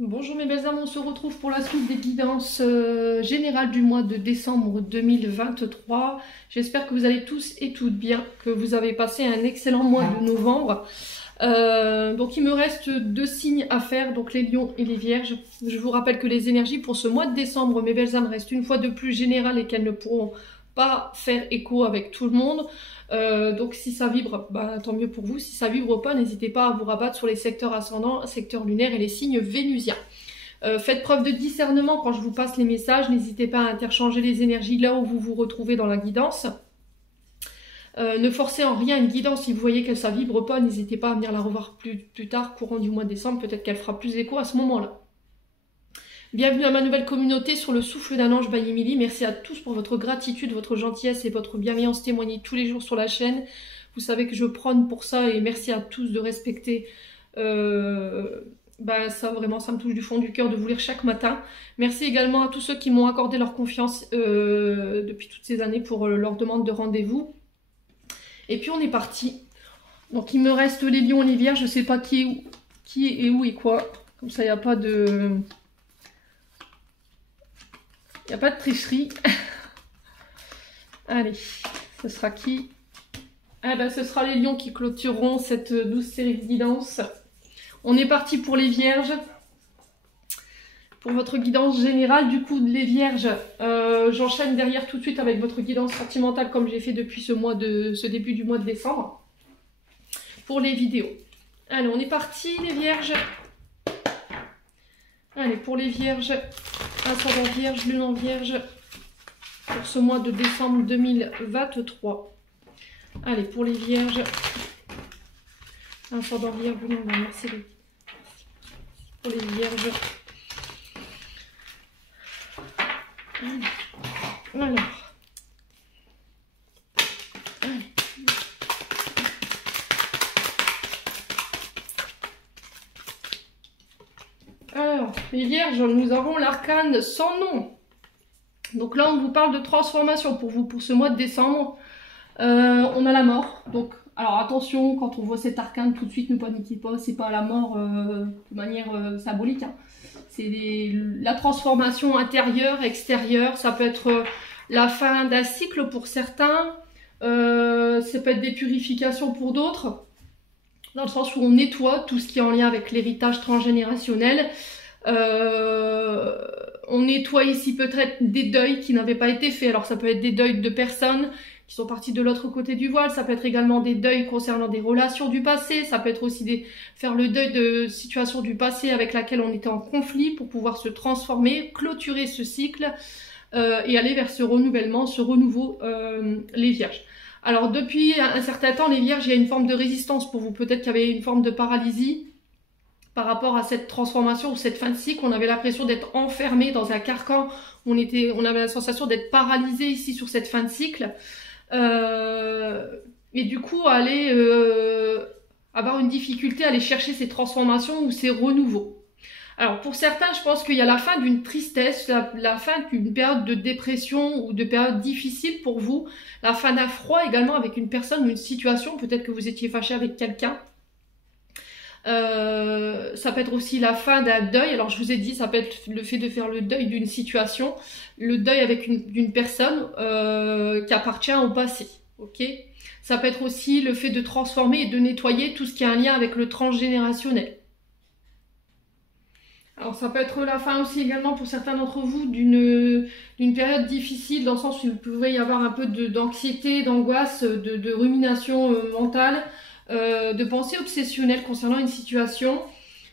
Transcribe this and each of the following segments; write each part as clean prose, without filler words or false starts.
Bonjour mes belles âmes, on se retrouve pour la suite des guidances générales du mois de décembre 2023. J'espère que vous allez tous et toutes bien, que vous avez passé un excellent mois de novembre. Donc il me reste deux signes à faire, donc les lions et les vierges. Je vous rappelle que les énergies pour ce mois de décembre, mes belles âmes, restent une fois de plus générales et qu'elles ne pourront pas faire écho avec tout le monde. Donc si ça vibre, bah, tant mieux pour vous. Si ça vibre pas, n'hésitez pas à vous rabattre sur les secteurs ascendants, secteurs lunaires et les signes vénusiens. Faites preuve de discernement quand je vous passe les messages. N'hésitez pas à interchanger les énergies là où vous vous retrouvez dans la guidance. Ne forcez en rien une guidance si vous voyez que ça vibre pas. N'hésitez pas à venir la revoir plus tard, courant du mois de décembre. Peut-être qu'elle fera plus écho à ce moment-là. Bienvenue à ma nouvelle communauté sur le souffle d'un ange by Emily. Merci à tous pour votre gratitude, votre gentillesse et votre bienveillance témoignée tous les jours sur la chaîne. Vous savez que je prône pour ça et merci à tous de respecter ça. Vraiment, ça me touche du fond du cœur de vous lire chaque matin. Merci également à tous ceux qui m'ont accordé leur confiance depuis toutes ces années pour leur demande de rendez-vous. Et puis on est parti. Donc il me reste les lions et les vierges. Je ne sais pas qui est où et quoi. Comme ça, il n'y a pas de... Il n'y a pas de tricherie. Allez, ce sera qui? Eh ben, ce sera les lions qui clôtureront cette douce série de guidance. On est parti pour les vierges. Pour votre guidance générale, du coup, les vierges, j'enchaîne derrière tout de suite avec votre guidance sentimentale comme j'ai fait depuis ce début du mois de décembre. Pour les vidéos. Allez, on est parti les vierges. Allez, pour les vierges, ascendant vierge, lune en vierge, pour ce mois de décembre 2023. Allez, pour les vierges, ascendant vierge, lune en vierge, merci. Pour les vierges. Alors. Alors, les vierges, nous avons l'arcane sans nom. Donc là, on vous parle de transformation pour vous, pour ce mois de décembre. On a la mort. Donc, alors attention, quand on voit cet arcane, tout de suite, ne paniquez pas. C'est pas la mort de manière symbolique. Hein. C'est la transformation intérieure, extérieure. Ça peut être la fin d'un cycle pour certains. Ça peut être des purifications pour d'autres. Dans le sens où on nettoie tout ce qui est en lien avec l'héritage transgénérationnel. On nettoie ici peut-être des deuils qui n'avaient pas été faits. Alors ça peut être des deuils de personnes qui sont parties de l'autre côté du voile. Ça peut être également des deuils concernant des relations du passé. Ça peut être aussi faire le deuil de situations du passé avec laquelle on était en conflit pour pouvoir se transformer, clôturer ce cycle et aller vers ce renouvellement, ce renouveau, les vierges. Alors depuis un certain temps, les vierges, il y a une forme de résistance pour vous. Peut-être qu'il y avait une forme de paralysie par rapport à cette transformation ou cette fin de cycle. On avait l'impression d'être enfermé dans un carcan. On avait la sensation d'être paralysé ici sur cette fin de cycle. Et du coup, aller avoir une difficulté à aller chercher ces transformations ou ces renouveaux. Alors pour certains, je pense qu'il y a la fin d'une tristesse, la fin d'une période de dépression ou de période difficile pour vous, la fin d'un froid également avec une personne ou une situation, peut-être que vous étiez fâché avec quelqu'un. Ça peut être aussi la fin d'un deuil. Alors je vous ai dit, ça peut être le fait de faire le deuil d'une situation, le deuil avec d'une personne qui appartient au passé. Ok. Ça peut être aussi le fait de transformer et de nettoyer tout ce qui a un lien avec le transgénérationnel. Alors ça peut être la fin aussi également pour certains d'entre vous d'une période difficile, dans le sens où il pouvait y avoir un peu d'anxiété, d'angoisse, de rumination mentale, de pensée obsessionnelle concernant une situation.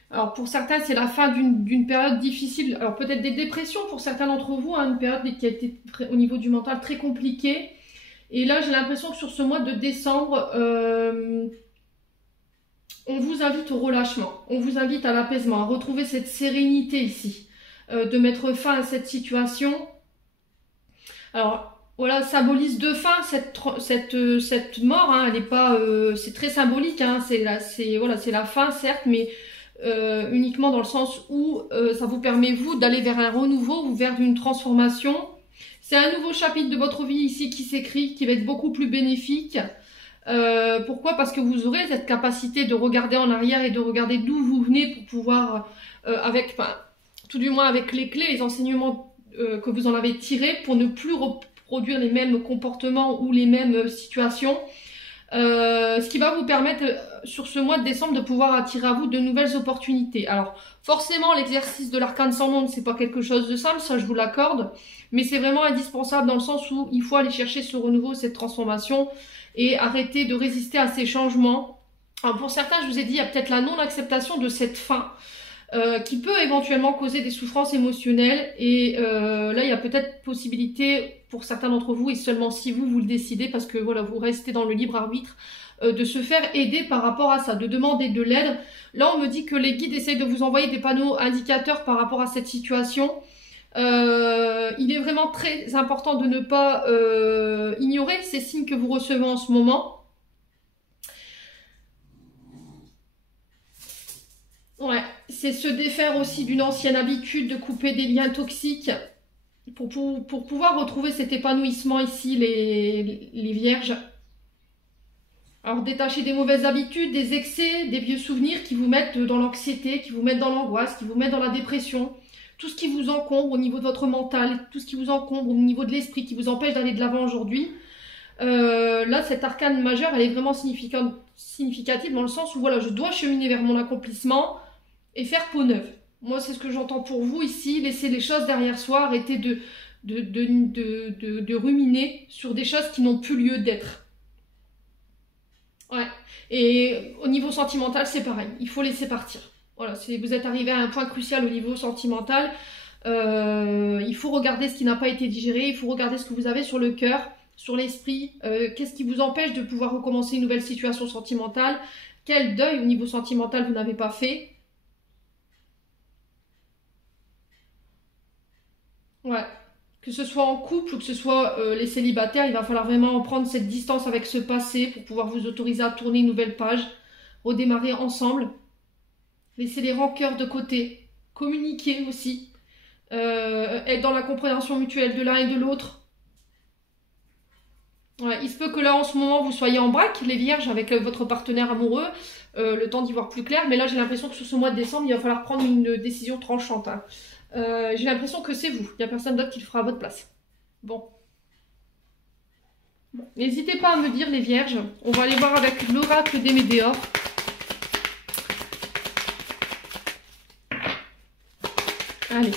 Alors pour certains, c'est la fin d'une période difficile. Alors peut-être des dépressions pour certains d'entre vous, hein, une période qui a été au niveau du mental très compliquée. Et là, j'ai l'impression que sur ce mois de décembre, on vous invite au relâchement, on vous invite à l'apaisement, à retrouver cette sérénité ici, de mettre fin à cette situation. Alors voilà, symbolise deux fins, cette mort, hein, elle n'est pas, c'est très symbolique, hein, c'est la fin certes, mais uniquement dans le sens où ça vous permet vous d'aller vers un renouveau ou vers une transformation. C'est un nouveau chapitre de votre vie ici qui s'écrit, qui va être beaucoup plus bénéfique. Pourquoi? Parce que vous aurez cette capacité de regarder en arrière et de regarder d'où vous venez pour pouvoir, tout du moins avec les clés, les enseignements que vous en avez tirés, pour ne plus reproduire les mêmes comportements ou les mêmes situations. Ce qui va vous permettre sur ce mois de décembre de pouvoir attirer à vous de nouvelles opportunités. Alors forcément l'exercice de l'arcane sans nombre c'est pas quelque chose de simple, ça je vous l'accorde, mais c'est vraiment indispensable dans le sens où il faut aller chercher ce renouveau, cette transformation et arrêter de résister à ces changements. Alors pour certains je vous ai dit il y a peut-être la non-acceptation de cette fin qui peut éventuellement causer des souffrances émotionnelles et là il y a peut-être possibilité pour certains d'entre vous et seulement si vous le décidez parce que voilà vous restez dans le libre arbitre de se faire aider par rapport à ça, de demander de l'aide. Là on me dit que les guides essayent de vous envoyer des panneaux indicateurs par rapport à cette situation. Il est vraiment très important de ne pas ignorer ces signes que vous recevez en ce moment. Ouais, c'est se défaire aussi d'une ancienne habitude de couper des liens toxiques pour pouvoir retrouver cet épanouissement ici, les vierges. Alors détacher des mauvaises habitudes, des excès, des vieux souvenirs qui vous mettent dans l'anxiété, qui vous mettent dans l'angoisse, qui vous mettent dans la dépression. Tout ce qui vous encombre au niveau de votre mental, tout ce qui vous encombre au niveau de l'esprit, qui vous empêche d'aller de l'avant aujourd'hui. Là, cette arcane majeure, elle est vraiment significative dans le sens où voilà, je dois cheminer vers mon accomplissement et faire peau neuve. Moi, c'est ce que j'entends pour vous ici. Laisser les choses derrière soi, arrêter de ruminer sur des choses qui n'ont plus lieu d'être. Ouais. Et au niveau sentimental, c'est pareil. Il faut laisser partir. Voilà, vous êtes arrivé à un point crucial au niveau sentimental. Il faut regarder ce qui n'a pas été digéré. Il faut regarder ce que vous avez sur le cœur, sur l'esprit. Qu'est-ce qui vous empêche de pouvoir recommencer une nouvelle situation sentimentale? Quel deuil au niveau sentimental vous n'avez pas fait? Ouais, que ce soit en couple ou que ce soit les célibataires, il va falloir vraiment prendre cette distance avec ce passé pour pouvoir vous autoriser à tourner une nouvelle page, redémarrer ensemble, laisser les rancœurs de côté, communiquer aussi, être dans la compréhension mutuelle de l'un et de l'autre. Ouais, il se peut que là en ce moment vous soyez en braque, les vierges, avec votre partenaire amoureux, le temps d'y voir plus clair, mais là j'ai l'impression que sur ce mois de décembre, il va falloir prendre une décision tranchante. Hein. J'ai l'impression que c'est vous. Il n'y a personne d'autre qui le fera à votre place. Bon. N'hésitez pas à me dire les vierges. On va aller voir avec l'oracle des Médéors. Allez.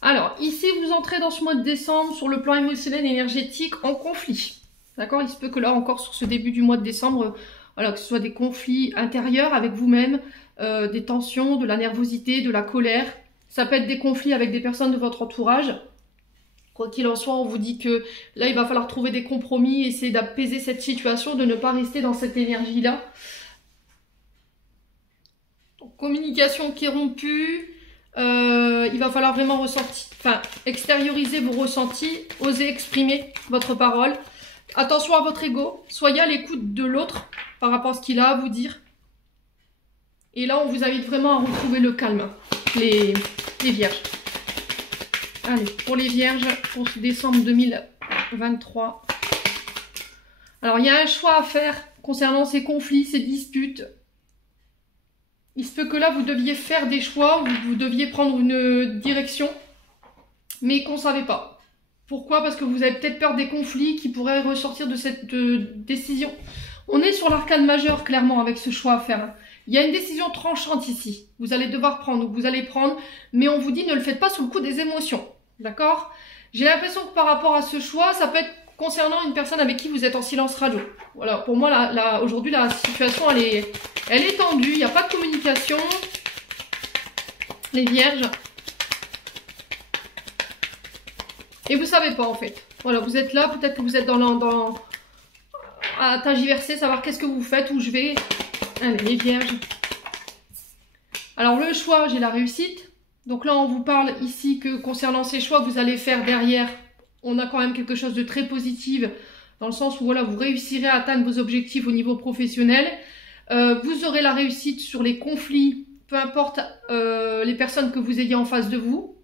Alors, ici, vous entrez dans ce mois de décembre sur le plan émotionnel et énergétique en conflit. D'accord? Il se peut que là, encore sur ce début du mois de décembre, voilà, que ce soit des conflits intérieurs avec vous-même, des tensions, de la nervosité, de la colère. Ça peut être des conflits avec des personnes de votre entourage. Quoi qu'il en soit, on vous dit que là, il va falloir trouver des compromis, essayer d'apaiser cette situation, de ne pas rester dans cette énergie-là. Donc, communication qui est rompue. Il va falloir vraiment extérioriser vos ressentis, oser exprimer votre parole. Attention à votre ego, soyez à l'écoute de l'autre par rapport à ce qu'il a à vous dire. Et là, on vous invite vraiment à retrouver le calme, les vierges. Allez, pour les vierges, pour ce décembre 2023. Alors, il y a un choix à faire concernant ces conflits, ces disputes. Il se peut que là, vous deviez faire des choix, vous deviez prendre une direction, mais qu'on ne savait pas. Pourquoi? Parce que vous avez peut-être peur des conflits qui pourraient ressortir de cette décision. On est sur l'arcane majeur, clairement, avec ce choix à faire. Il y a une décision tranchante ici. Vous allez devoir prendre, ou vous allez prendre, mais on vous dit ne le faites pas sous le coup des émotions. D'accord? J'ai l'impression que par rapport à ce choix, ça peut être concernant une personne avec qui vous êtes en silence radio. Voilà, pour moi, aujourd'hui, la situation, elle est tendue. Il n'y a pas de communication. Les vierges. Et vous savez pas, en fait. Voilà, vous êtes là, peut-être que vous êtes à tergiverser, savoir qu'est-ce que vous faites, où je vais. Allez, les vierges. Alors, le choix, j'ai la réussite. Donc là, on vous parle ici que concernant ces choix que vous allez faire derrière, on a quand même quelque chose de très positif, dans le sens où voilà, vous réussirez à atteindre vos objectifs au niveau professionnel. Vous aurez la réussite sur les conflits, peu importe les personnes que vous ayez en face de vous.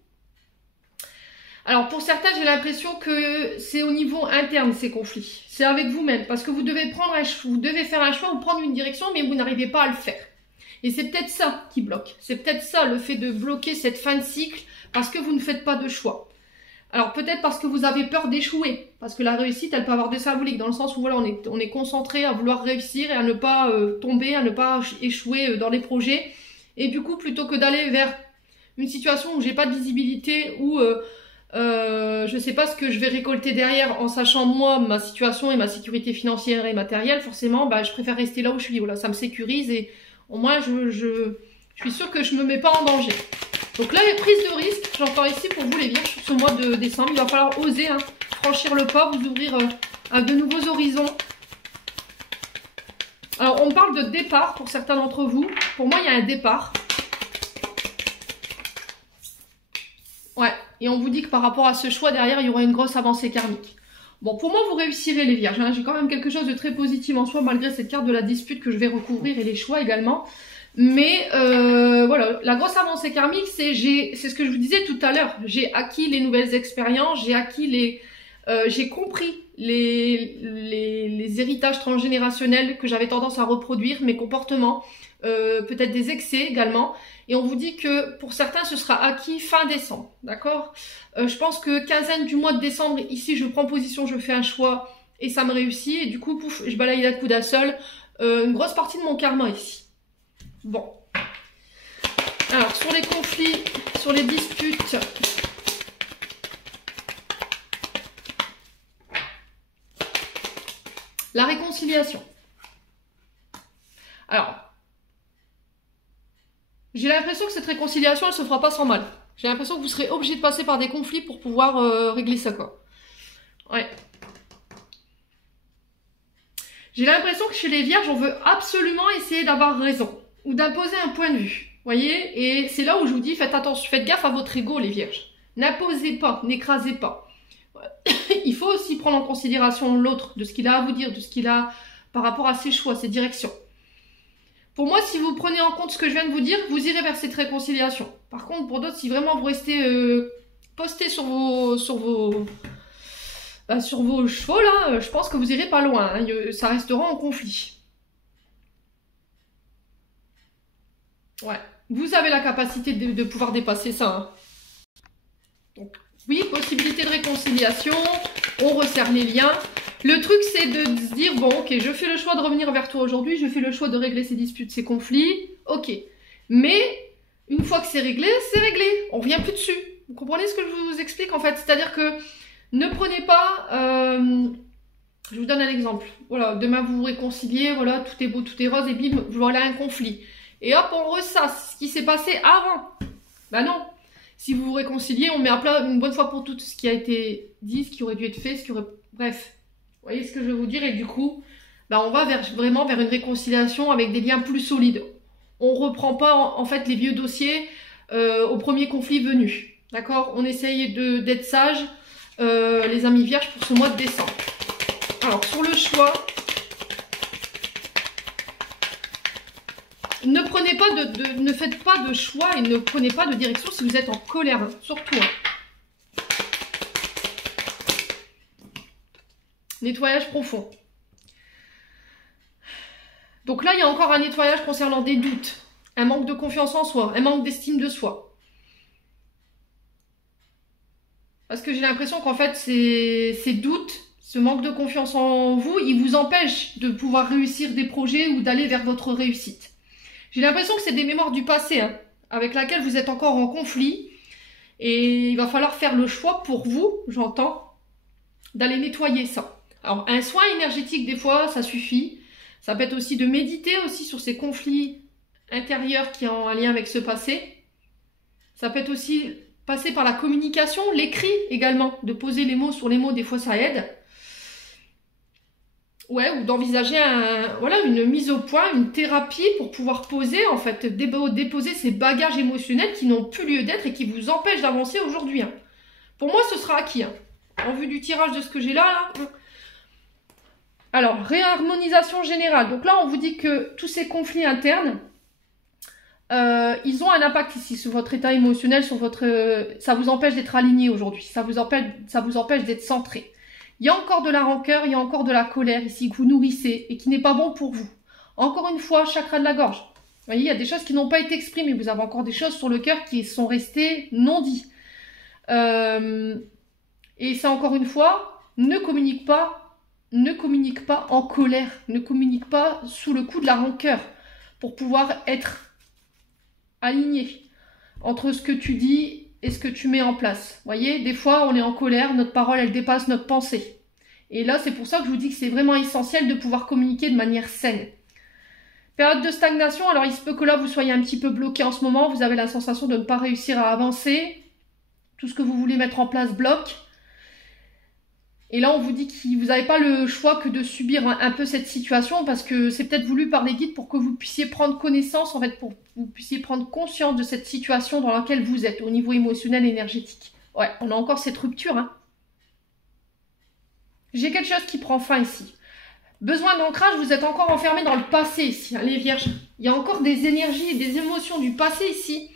Alors pour certains, j'ai l'impression que c'est au niveau interne ces conflits. C'est avec vous-même parce que vous devez faire un choix ou prendre une direction, mais vous n'arrivez pas à le faire. Et c'est peut-être ça qui bloque. C'est peut-être ça le fait de bloquer cette fin de cycle parce que vous ne faites pas de choix. Alors peut-être parce que vous avez peur d'échouer, parce que la réussite, elle peut avoir des symboliques, dans le sens où voilà, on est concentré à vouloir réussir et à ne pas tomber, à ne pas échouer dans les projets. Et du coup, plutôt que d'aller vers une situation où j'ai pas de visibilité, où je sais pas ce que je vais récolter derrière en sachant moi ma situation et ma sécurité financière et matérielle, forcément, bah, je préfère rester là où je suis. Voilà, ça me sécurise et au moins je suis sûre que je me mets pas en danger. Donc là, les prises de risque, j'entends ici pour vous les vierges sur ce mois de décembre. Il va falloir oser franchir le pas, vous ouvrir à de nouveaux horizons. Alors, on parle de départ pour certains d'entre vous. Pour moi, il y a un départ. Ouais, et on vous dit que par rapport à ce choix, derrière, il y aura une grosse avancée karmique. Bon, pour moi, vous réussirez les vierges. Hein. J'ai quand même quelque chose de très positif en soi, malgré cette carte de la dispute que je vais recouvrir et les choix également. Mais voilà, la grosse avancée karmique, c'est ce que je vous disais tout à l'heure. J'ai acquis les nouvelles expériences, j'ai compris les héritages transgénérationnels que j'avais tendance à reproduire, mes comportements, peut-être des excès également. Et on vous dit que pour certains, ce sera acquis fin décembre, d'accord? Je pense que quinzaine du mois de décembre, ici, je prends position, je fais un choix et ça me réussit. Et du coup, pouf, je balaye d'un coup d'un seul une grosse partie de mon karma ici. Bon. Alors, sur les conflits, sur les disputes, la réconciliation. Alors, j'ai l'impression que cette réconciliation, elle se fera pas sans mal. J'ai l'impression que vous serez obligé de passer par des conflits pour pouvoir régler ça, quoi. Ouais. J'ai l'impression que chez les vierges, on veut absolument essayer d'avoir raison. Ou d'imposer un point de vue. Voyez? Et c'est là où je vous dis, faites attention, faites gaffe à votre ego, les vierges. N'imposez pas, n'écrasez pas. Il faut aussi prendre en considération l'autre, de ce qu'il a à vous dire, de ce qu'il a par rapport à ses choix, ses directions. Pour moi, si vous prenez en compte ce que je viens de vous dire, vous irez vers cette réconciliation. Par contre, pour d'autres, si vraiment vous restez posté sur vos chevaux, là, je pense que vous irez pas loin. Hein, ça restera en conflit. Ouais, vous avez la capacité de pouvoir dépasser ça. Hein. Donc, oui, possibilité de réconciliation, on resserre les liens. Le truc, c'est de se dire, bon, ok, je fais le choix de revenir vers toi aujourd'hui, je fais le choix de régler ces disputes, ces conflits, ok. Mais, une fois que c'est réglé, on revient plus dessus. Vous comprenez ce que je vous explique, en fait? C'est-à-dire que, ne prenez pas... je vous donne un exemple. Voilà, demain vous vous réconciliez, voilà, tout est beau, tout est rose, et bim, voilà un conflit. Et hop, on ressasse ce qui s'est passé avant. Bah non. Si vous vous réconciliez, on met à plat une bonne fois pour toutes ce qui a été dit, ce qui aurait dû être fait, ce qui aurait... Bref. Vous voyez ce que je veux vous dire? Et du coup, bah on va vraiment vers une réconciliation avec des liens plus solides. On reprend pas, en fait, les vieux dossiers au premier conflit venu. D'accord? On essaye d'être sage, les amis vierges, pour ce mois de décembre. Alors, sur le choix... Ne faites pas de choix et ne prenez pas de direction si vous êtes en colère, hein, surtout. Hein. Nettoyage profond. Donc là, il y a encore un nettoyage concernant des doutes, un manque de confiance en soi, un manque d'estime de soi. Parce que j'ai l'impression qu'en fait, ces doutes, ce manque de confiance en vous, il vous empêche de pouvoir réussir des projets ou d'aller vers votre réussite. J'ai l'impression que c'est des mémoires du passé, hein, avec laquelle vous êtes encore en conflit. Et il va falloir faire le choix pour vous, j'entends, d'aller nettoyer ça. Alors, un soin énergétique, des fois, ça suffit. Ça peut être aussi de méditer aussi sur ces conflits intérieurs qui ont un lien avec ce passé. Ça peut être aussi passer par la communication, l'écrit également. De poser les mots sur les mots, des fois, ça aide. Ouais, ou d'envisager une mise au point, une thérapie pour pouvoir poser, en fait, déposer ces bagages émotionnels qui n'ont plus lieu d'être et qui vous empêchent d'avancer aujourd'hui. Hein. Pour moi, ce sera acquis. Hein. En vue du tirage de ce que j'ai là. Alors, réharmonisation générale. Donc là, on vous dit que tous ces conflits internes, ils ont un impact ici sur votre état émotionnel, sur votre, ça vous empêche d'être aligné aujourd'hui, ça vous empêche d'être centré. Il y a encore de la rancœur, il y a encore de la colère ici que vous nourrissez et qui n'est pas bon pour vous. Encore une fois, chakra de la gorge. Vous voyez, il y a des choses qui n'ont pas été exprimées, vous avez encore des choses sur le cœur qui sont restées non dites. Et ça, encore une fois, ne communique pas en colère, ne communique pas sous le coup de la rancœur pour pouvoir être aligné entre ce que tu dis et ce que tu mets en place. Vous voyez, des fois, on est en colère, notre parole, elle dépasse notre pensée. Et là, c'est pour ça que je vous dis que c'est vraiment essentiel de pouvoir communiquer de manière saine. Période de stagnation, alors il se peut que là, vous soyez un petit peu bloqué en ce moment, vous avez la sensation de ne pas réussir à avancer, tout ce que vous voulez mettre en place bloque. Et là, on vous dit que vous n'avez pas le choix que de subir un peu cette situation parce que c'est peut-être voulu par les guides pour que vous puissiez prendre connaissance, en fait, pour que vous puissiez prendre conscience de cette situation dans laquelle vous êtes au niveau émotionnel et énergétique. Ouais, on a encore cette rupture, hein. J'ai quelque chose qui prend fin ici. Besoin d'ancrage, vous êtes encore enfermé dans le passé ici, hein, les vierges. Il y a encore des énergies et des émotions du passé ici.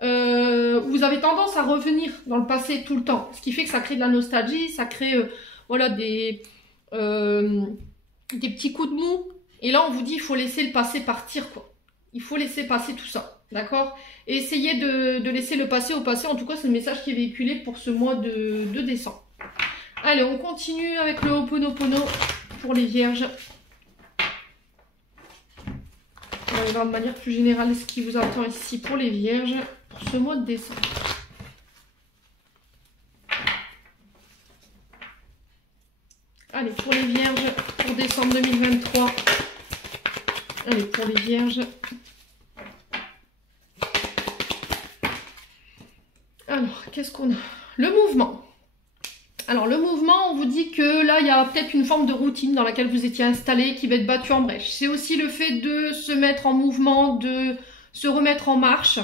Vous avez tendance à revenir dans le passé tout le temps. Ce qui fait que ça crée de la nostalgie, ça crée voilà, des petits coups de mou. Et là, on vous dit, il faut laisser le passé partir, quoi. Il faut laisser passer tout ça, d'accord? Et essayez de laisser le passé au passé. En tout cas, c'est le message qui est véhiculé pour ce mois de décembre. Allez, on continue avec le Ho'oponopono pour les vierges. On va voir de manière plus générale ce qui vous attend ici pour les vierges pour ce mois de décembre. Allez, pour les vierges, pour décembre 2023. Allez, pour les vierges. Alors, qu'est-ce qu'on a? Le mouvement. Alors, le mouvement, on vous dit que là, il y a peut-être une forme de routine dans laquelle vous étiez installé qui va être battue en brèche. C'est aussi le fait de se mettre en mouvement, de se remettre en marche.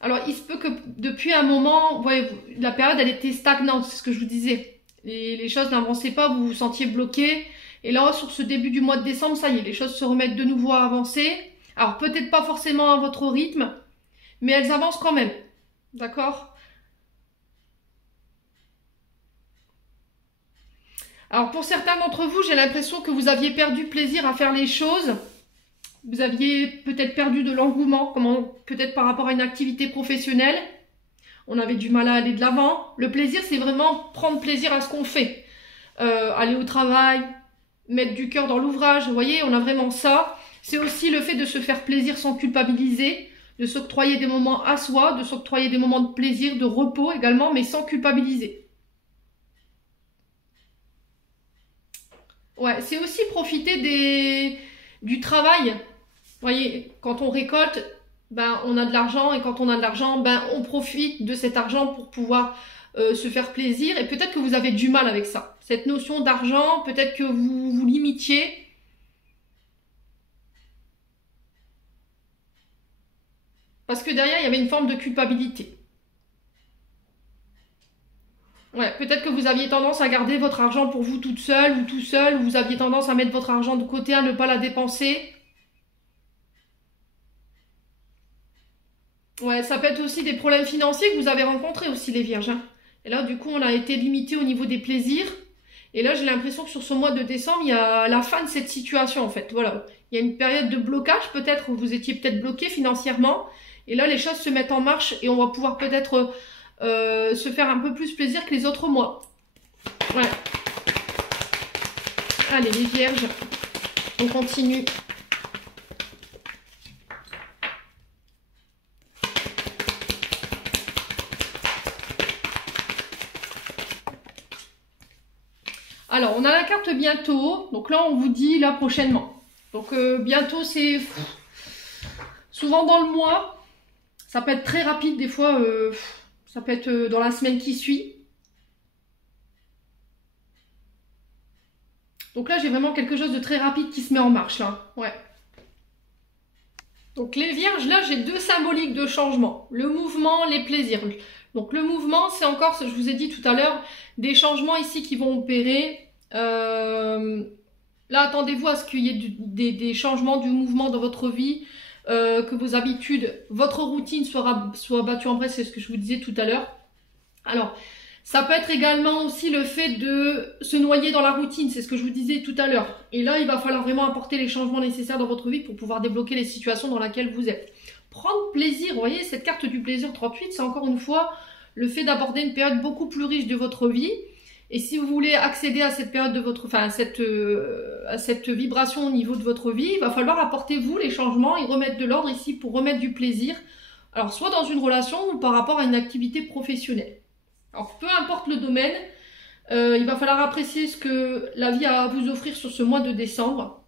Alors, il se peut que depuis un moment, vous voyez, la période, elle était stagnante, c'est ce que je vous disais. Les choses n'avançaient pas, vous vous sentiez bloqué. Et là, sur ce début du mois de décembre, ça y est, les choses se remettent de nouveau à avancer. Alors, peut-être pas forcément à votre rythme, mais elles avancent quand même. D'accord? Alors, pour certains d'entre vous, j'ai l'impression que vous aviez perdu plaisir à faire les choses. Vous aviez peut-être perdu de l'engouement, peut-être par rapport à une activité professionnelle. On avait du mal à aller de l'avant. Le plaisir, c'est vraiment prendre plaisir à ce qu'on fait. Aller au travail, mettre du cœur dans l'ouvrage. Vous voyez, on a vraiment ça. C'est aussi le fait de se faire plaisir sans culpabiliser, de s'octroyer des moments à soi, de s'octroyer des moments de plaisir, de repos également, mais sans culpabiliser. Ouais, c'est aussi profiter du travail. Vous voyez, quand on récolte, ben, on a de l'argent et quand on a de l'argent, ben, on profite de cet argent pour pouvoir se faire plaisir. Et peut-être que vous avez du mal avec ça. Cette notion d'argent, peut-être que vous vous limitiez. Parce que derrière, il y avait une forme de culpabilité. Ouais, peut-être que vous aviez tendance à garder votre argent pour vous toute seule ou tout seul, ou vous aviez tendance à mettre votre argent de côté, à ne pas la dépenser. Ouais, ça peut être aussi des problèmes financiers que vous avez rencontrés aussi, les vierges, hein. Et là, du coup, on a été limité au niveau des plaisirs. Et là, j'ai l'impression que sur ce mois de décembre, il y a la fin de cette situation, en fait. Voilà. Il y a une période de blocage, peut-être, où vous étiez peut-être bloqué financièrement. Et là, les choses se mettent en marche et on va pouvoir peut-être se faire un peu plus plaisir que les autres mois. Ouais. Allez, les vierges, on continue. Alors, on a la carte bientôt. Donc là, on vous dit là prochainement. Donc bientôt, c'est souvent dans le mois. Ça peut être très rapide des fois. Ça peut être dans la semaine qui suit. Donc là, j'ai vraiment quelque chose de très rapide qui se met en marche là. Ouais. Donc les vierges, là, j'ai deux symboliques de changement. Le mouvement, les plaisirs. Donc le mouvement, c'est encore, ce que je vous ai dit tout à l'heure, des changements ici qui vont opérer. Là, attendez-vous à ce qu'il y ait des changements du mouvement dans votre vie, que vos habitudes, votre routine soit battue en brèche, c'est ce que je vous disais tout à l'heure. Alors, ça peut être également aussi le fait de se noyer dans la routine, c'est ce que je vous disais tout à l'heure. Et là, il va falloir vraiment apporter les changements nécessaires dans votre vie pour pouvoir débloquer les situations dans lesquelles vous êtes. Prendre plaisir, vous voyez, cette carte du plaisir 38, c'est encore une fois le fait d'aborder une période beaucoup plus riche de votre vie. Et si vous voulez accéder à cette période de votre, enfin, à cette vibration au niveau de votre vie, il va falloir apporter vous les changements et remettre de l'ordre ici pour remettre du plaisir. Alors, soit dans une relation ou par rapport à une activité professionnelle. Alors, peu importe le domaine, il va falloir apprécier ce que la vie a à vous offrir sur ce mois de décembre.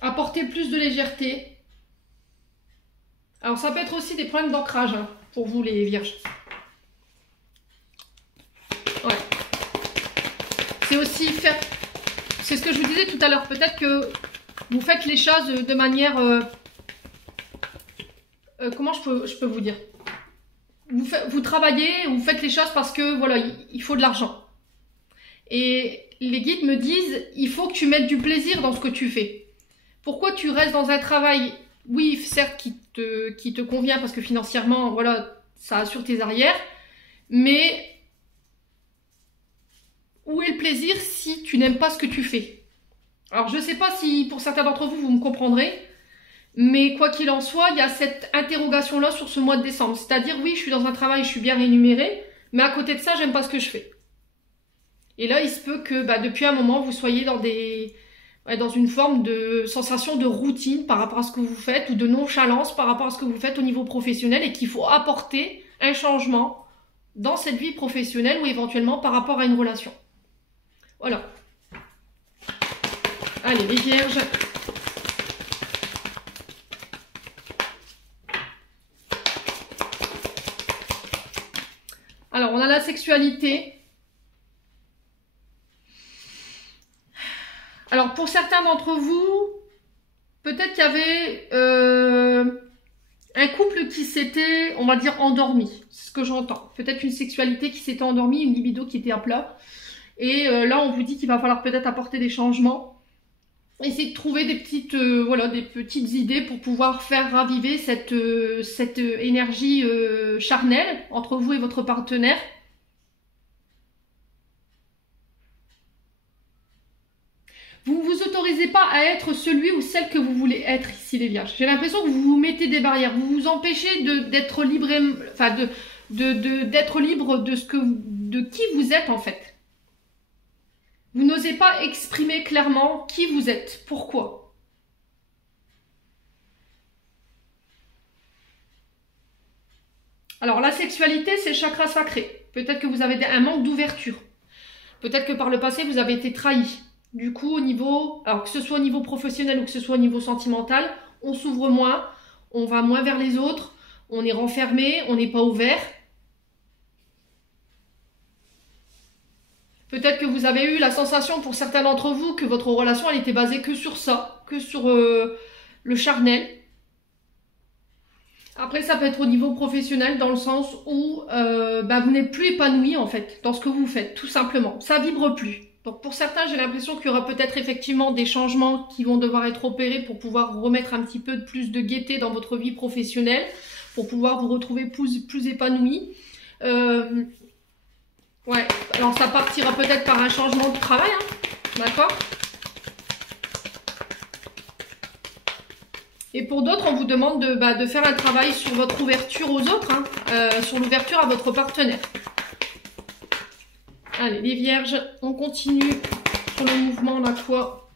Apporter plus de légèreté. Alors, ça peut être aussi des problèmes d'ancrage hein, pour vous les vierges. Ouais. C'est aussi faire... C'est ce que je vous disais tout à l'heure. Peut-être que vous faites les choses de manière... comment je peux vous dire? Vous travaillez, vous faites les choses parce que voilà, il faut de l'argent. Et les guides me disent, il faut que tu mettes du plaisir dans ce que tu fais. Pourquoi tu restes dans un travail, oui, certes, qui te convient parce que financièrement, voilà, ça assure tes arrières, mais où est le plaisir si tu n'aimes pas ce que tu fais? Alors, je ne sais pas si pour certains d'entre vous, vous me comprendrez, mais quoi qu'il en soit, il y a cette interrogation-là sur ce mois de décembre. C'est-à-dire, oui, je suis dans un travail, je suis bien rémunérée, mais à côté de ça, j'aime pas ce que je fais. Et là, il se peut que depuis un moment, vous soyez dans une forme de sensation de routine par rapport à ce que vous faites ou de nonchalance par rapport à ce que vous faites au niveau professionnel et qu'il faut apporter un changement dans cette vie professionnelle ou éventuellement par rapport à une relation. Voilà. Allez, les vierges. Alors, on a la sexualité. Alors, pour certains d'entre vous, peut-être qu'il y avait un couple qui s'était, on va dire, endormi. C'est ce que j'entends. Peut-être une sexualité qui s'était endormie, une libido qui était à plat. Et là, on vous dit qu'il va falloir peut-être apporter des changements. Essayez de trouver des petites, des petites idées pour pouvoir faire raviver cette énergie charnelle entre vous et votre partenaire. Vous ne vous autorisez pas à être celui ou celle que vous voulez être ici, les vierges. J'ai l'impression que vous vous mettez des barrières. Vous vous empêchez d'être libre, d'être libre de qui vous êtes en fait. Vous n'osez pas exprimer clairement qui vous êtes. Pourquoi? Alors, la sexualité, c'est le chakra sacré. Peut-être que vous avez un manque d'ouverture. Peut-être que par le passé, vous avez été trahi. Du coup, alors que ce soit au niveau professionnel ou que ce soit au niveau sentimental, on s'ouvre moins, on va moins vers les autres, on est renfermé, on n'est pas ouvert. Peut-être que vous avez eu la sensation pour certains d'entre vous que votre relation elle était basée que sur ça, que sur le charnel. Après, ça peut être au niveau professionnel dans le sens où vous n'êtes plus épanoui en fait dans ce que vous faites, tout simplement. Ça vibre plus. Donc pour certains, j'ai l'impression qu'il y aura peut-être effectivement des changements qui vont devoir être opérés pour pouvoir remettre un petit peu plus de gaieté dans votre vie professionnelle, pour pouvoir vous retrouver plus épanoui. Ouais, alors ça partira peut-être par un changement de travail, hein, d'accord? Et pour d'autres, on vous demande de faire un travail sur votre ouverture aux autres, hein, sur l'ouverture à votre partenaire. Allez, les vierges, on continue sur le mouvement, la foi.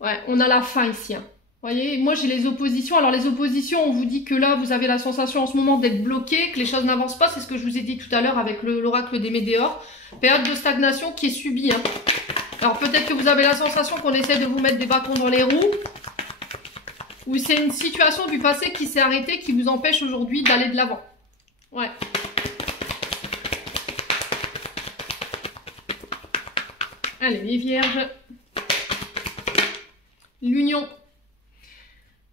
Ouais, on a la fin ici. Hein. Vous voyez, moi j'ai les oppositions. Alors les oppositions, on vous dit que là, vous avez la sensation en ce moment d'être bloqué, que les choses n'avancent pas. C'est ce que je vous ai dit tout à l'heure avec l'oracle des Médéors. Période de stagnation qui est subie. Hein. Alors peut-être que vous avez la sensation qu'on essaie de vous mettre des bâtons dans les roues. Ou c'est une situation du passé qui s'est arrêtée, qui vous empêche aujourd'hui d'aller de l'avant. Ouais. Allez, les vierges. L'union.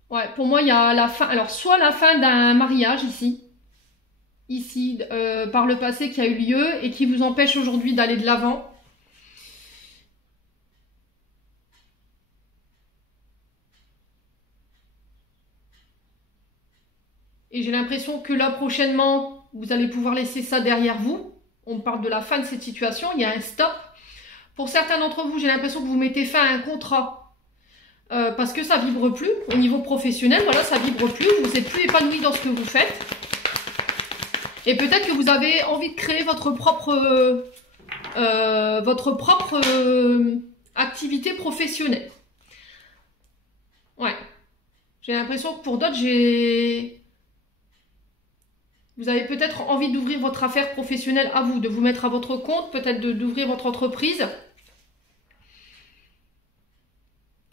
Ouais, pour moi, il y a la fin. Alors, soit la fin d'un mariage ici. Ici, par le passé qui a eu lieu et qui vous empêche aujourd'hui d'aller de l'avant. Et j'ai l'impression que là, prochainement, vous allez pouvoir laisser ça derrière vous. On parle de la fin de cette situation, il y a un stop. Pour certains d'entre vous, j'ai l'impression que vous mettez fin à un contrat parce que ça vibre plus. Au niveau professionnel, voilà, ça vibre plus. Vous n'êtes plus épanoui dans ce que vous faites. Et peut-être que vous avez envie de créer votre propre activité professionnelle. Ouais. J'ai l'impression que pour d'autres, vous avez peut-être envie d'ouvrir votre affaire professionnelle à vous, de vous mettre à votre compte, peut-être d'ouvrir votre entreprise.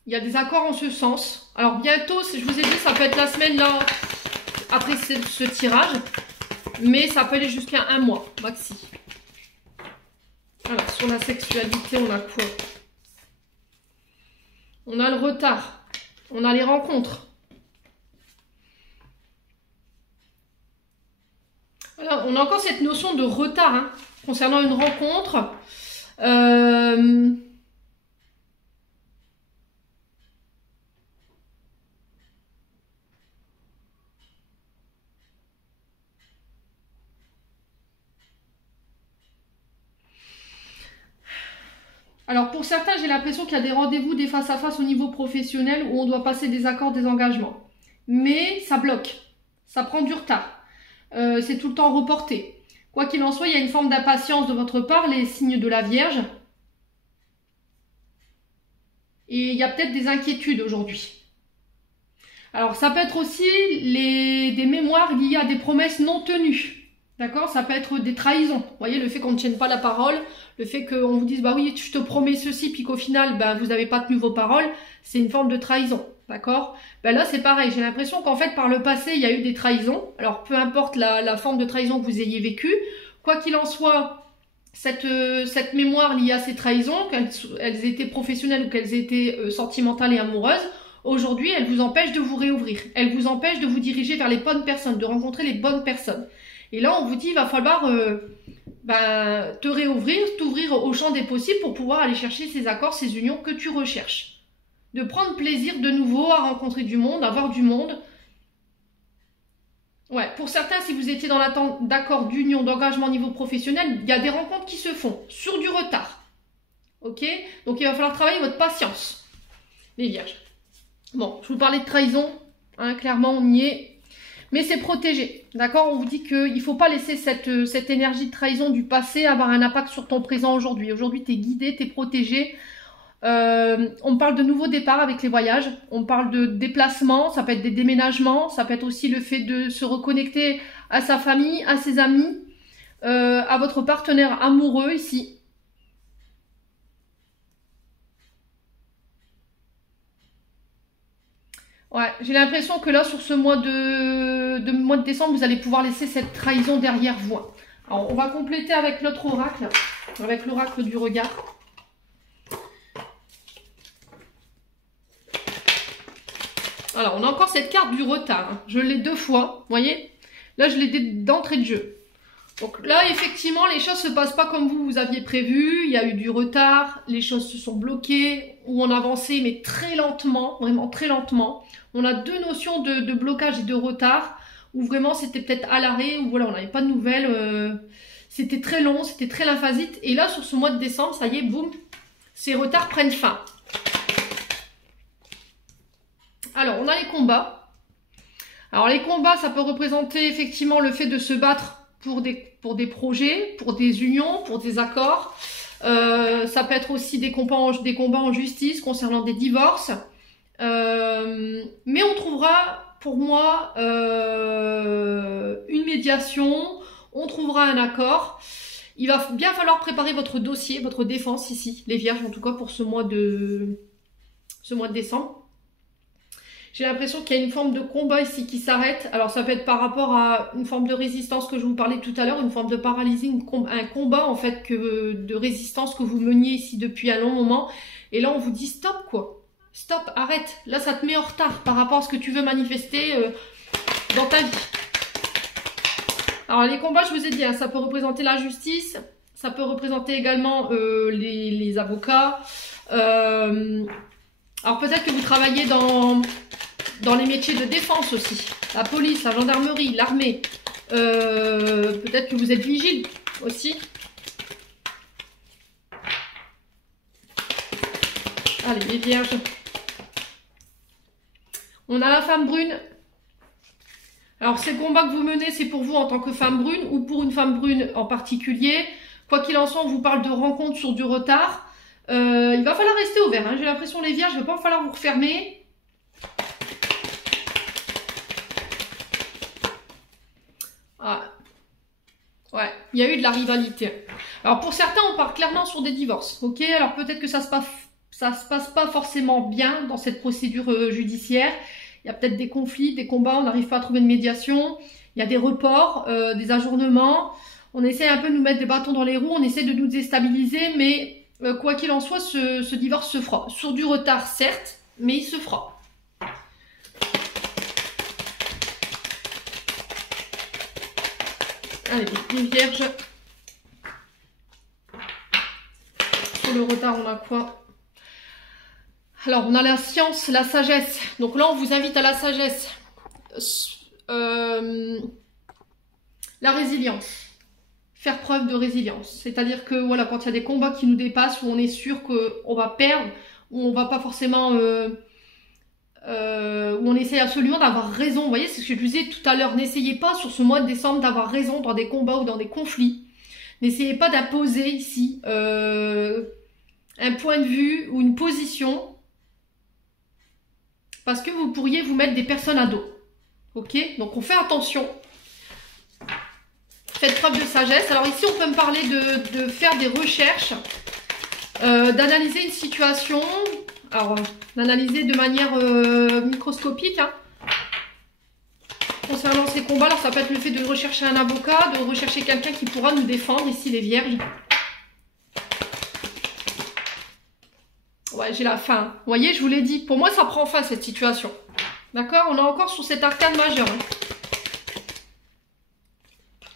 Il y a des accords en ce sens. Alors bientôt, je vous ai dit, ça peut être la semaine là, après ce tirage, mais ça peut aller jusqu'à 1 mois, maxi. Voilà, sur la sexualité, on a quoi? On a le retard, on a les rencontres. Voilà, on a encore cette notion de retard hein, concernant une rencontre. Alors pour certains, j'ai l'impression qu'il y a des rendez-vous, des face-à-face au niveau professionnel où on doit passer des accords, des engagements. Mais ça bloque, ça prend du retard. C'est tout le temps reporté. Quoi qu'il en soit, il y a une forme d'impatience de votre part, les signes de la Vierge. Et il y a peut-être des inquiétudes aujourd'hui. Alors ça peut être aussi des mémoires liées à des promesses non tenues. D'accord? Ça peut être des trahisons. Vous voyez, le fait qu'on ne tienne pas la parole, le fait qu'on vous dise, bah oui, je te promets ceci, puis qu'au final, ben, vous n'avez pas tenu vos paroles, c'est une forme de trahison. D'accord? Ben là, c'est pareil. J'ai l'impression qu'en fait, par le passé, il y a eu des trahisons. Alors, peu importe la forme de trahison que vous ayez vécue, quoi qu'il en soit, cette mémoire liée à ces trahisons, qu'elles étaient professionnelles ou qu'elles étaient sentimentales et amoureuses, aujourd'hui, elle vous empêche de vous réouvrir. Elle vous empêche de vous diriger vers les bonnes personnes, de rencontrer les bonnes personnes. Et là, on vous dit, il va falloir te réouvrir, t'ouvrir au champ des possibles pour pouvoir aller chercher ces accords, ces unions que tu recherches. De prendre plaisir de nouveau à rencontrer du monde, à voir du monde. Ouais, pour certains, si vous étiez dans l'attente d'accords, d'union, d'engagement au niveau professionnel, il y a des rencontres qui se font sur du retard. Ok? Donc, il va falloir travailler votre patience, les vierges. Bon, je vous parlais de trahison, hein, clairement, on y est. Mais c'est protégé, d'accord? On vous dit qu'il ne faut pas laisser cette énergie de trahison du passé avoir un impact sur ton présent aujourd'hui. Aujourd'hui, tu es guidé, tu es protégé. On parle de nouveaux départs avec les voyages. On parle de déplacements, ça peut être des déménagements. Ça peut être aussi le fait de se reconnecter à sa famille, à ses amis, à votre partenaire amoureux ici. Ouais, j'ai l'impression que là, sur ce mois de décembre, vous allez pouvoir laisser cette trahison derrière vous. Alors, on va compléter avec notre oracle, avec l'oracle du regard. Alors, on a encore cette carte du retard. Hein. Je l'ai 2 fois, vous voyez? Là, je l'ai d'entrée de jeu. Donc là, effectivement, les choses ne se passent pas comme vous aviez prévu. Il y a eu du retard, les choses se sont bloquées, ou on avançait, mais très lentement, vraiment très lentement. On a 2 notions de blocage et de retard, où vraiment c'était peut-être à l'arrêt, où voilà, on n'avait pas de nouvelles. C'était très long, c'était très lymphasite. Et là, sur ce mois de décembre, ça y est, boum, ces retards prennent fin. Alors, on a les combats. Alors, les combats, ça peut représenter effectivement le fait de se battre pour des projets, pour des unions, pour des accords. Ça peut être aussi des combats en justice concernant des divorces. Mais on trouvera, pour moi, une médiation. On trouvera un accord. Il va bien falloir préparer votre dossier, votre défense ici, les vierges, en tout cas pour ce mois de décembre. J'ai l'impression qu'il y a une forme de combat ici qui s'arrête. Alors ça peut être par rapport à une forme de résistance que je vous parlais tout à l'heure, une forme de paralysie, un combat en fait de résistance que vous meniez ici depuis un long moment. Et là on vous dit stop quoi. Stop, arrête. Là ça te met en retard par rapport à ce que tu veux manifester dans ta vie. Alors les combats, je vous ai dit, hein, ça peut représenter la justice, ça peut représenter également les avocats. Alors peut-être que vous travaillez dans dans les métiers de défense aussi. La police, la gendarmerie, l'armée. Peut-être que vous êtes vigile aussi. Allez, les vierges. On a la femme brune. Alors, ces combats que vous menez, c'est pour vous en tant que femme brune ou pour une femme brune en particulier. Quoi qu'il en soit, on vous parle de rencontres sur du retard. Il va falloir rester ouvert. Hein. J'ai l'impression, les vierges, il ne va pas falloir vous refermer. Ah. Ouais, il y a eu de la rivalité. Alors, pour certains, on part clairement sur des divorces. Ok, alors peut-être que ça se passe pas forcément bien dans cette procédure judiciaire. Il y a peut-être des conflits, des combats, on n'arrive pas à trouver de médiation. Il y a des reports, des ajournements. On essaie un peu de nous mettre des bâtons dans les roues, on essaie de nous déstabiliser, mais quoi qu'il en soit, ce divorce se fera. Sur du retard, certes, mais il se fera. Allez, les vierges. Sur le retard, on a quoi? Alors, on a la science, la sagesse. Donc là, on vous invite à la sagesse. La résilience. Faire preuve de résilience. C'est-à-dire que, voilà, quand il y a des combats qui nous dépassent, où on est sûr qu'on va perdre, où on va pas forcément... où on essaie absolument d'avoir raison. Vous voyez, c'est ce que je disais tout à l'heure. N'essayez pas, sur ce mois de décembre, d'avoir raison dans des combats ou dans des conflits. N'essayez pas d'imposer ici un point de vue ou une position, parce que vous pourriez vous mettre des personnes à dos. Ok? Donc on fait attention. Faites preuve de sagesse. Alors ici, on peut me parler de faire des recherches, d'analyser une situation, alors d'analyser de manière microscopique, hein, concernant ces combats. Alors ça peut être le fait de rechercher un avocat, de rechercher quelqu'un qui pourra nous défendre, ici les vierges. Ouais, j'ai la fin. Vous voyez, je vous l'ai dit, pour moi ça prend fin cette situation. D'accord? On est encore sur cet arcane majeur. Hein.